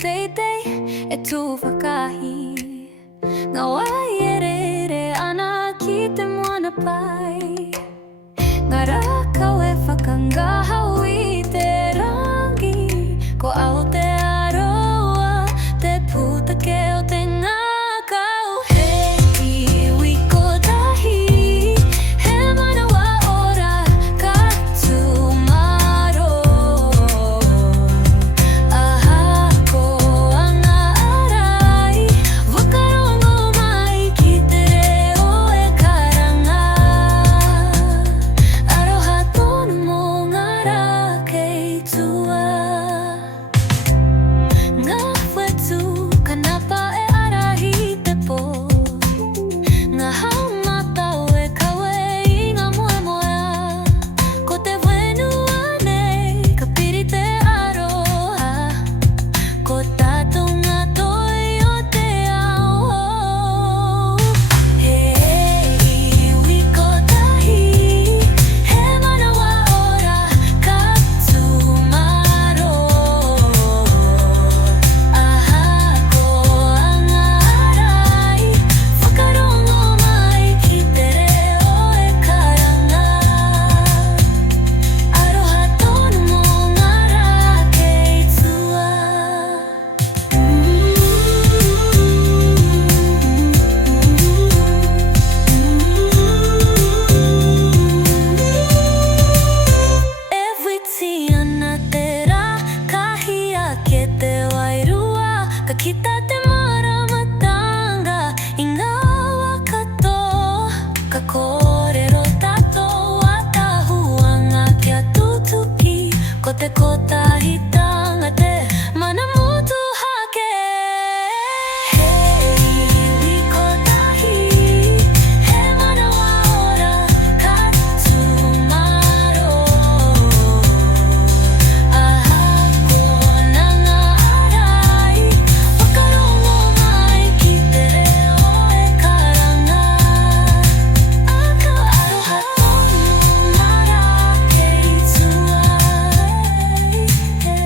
teitei e tū whakahī. Ngā waierere ana ki te moana pai. Ngā rākau e whakangahau i te rangi. Ko Aotearoa te pūtake o te ngākau. Hei wiko tahi, he manawa ora ka tūmaro. Aha ko anga arai, whakarongo mai ki te reo e karanga. Aroha tonu mō ngā rā kei tua. Ngā Whetū kanapa e arahi te pō. Ngā haumatau e kawe i ngā moemoea. Ko te whenua nei, ka piri te aroha. Ko tātou ngā toi o te ao. Hei wiko tahi, he manawa ora ka tūmaro. Aha ko anga arai, whakarongo mai ki te reo e karanga. Aroha tonu mō ngā rā kei tua. E whiti ana te rā, kahi ake te wairua. Ka kita te maramatanga i ngā wakato. Ka kōrero tātou a tahuanga kia tutuki. Ko te kotahitanga te mana mutu hake. Hei wiko tahi, he manawa ora ka tūmaro. Aha ko nanga arai, whakarongo mai ki te reo e karanga. Aka aroha tonu ngā rā kei tua.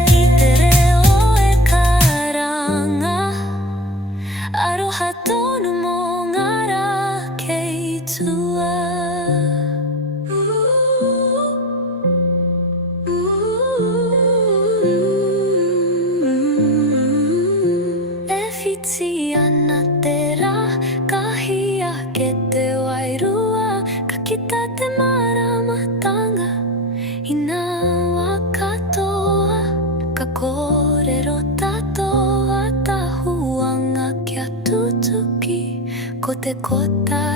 Ki te reo e karanga. Aroha tonu mō ngā rā kei tua. E whiti ana te rā, kahi ake te wairua. Ka kita te maramatanga i ngā wakatoa. Ka kōrero tātou a tahuanga kia tutuki. Ko te kota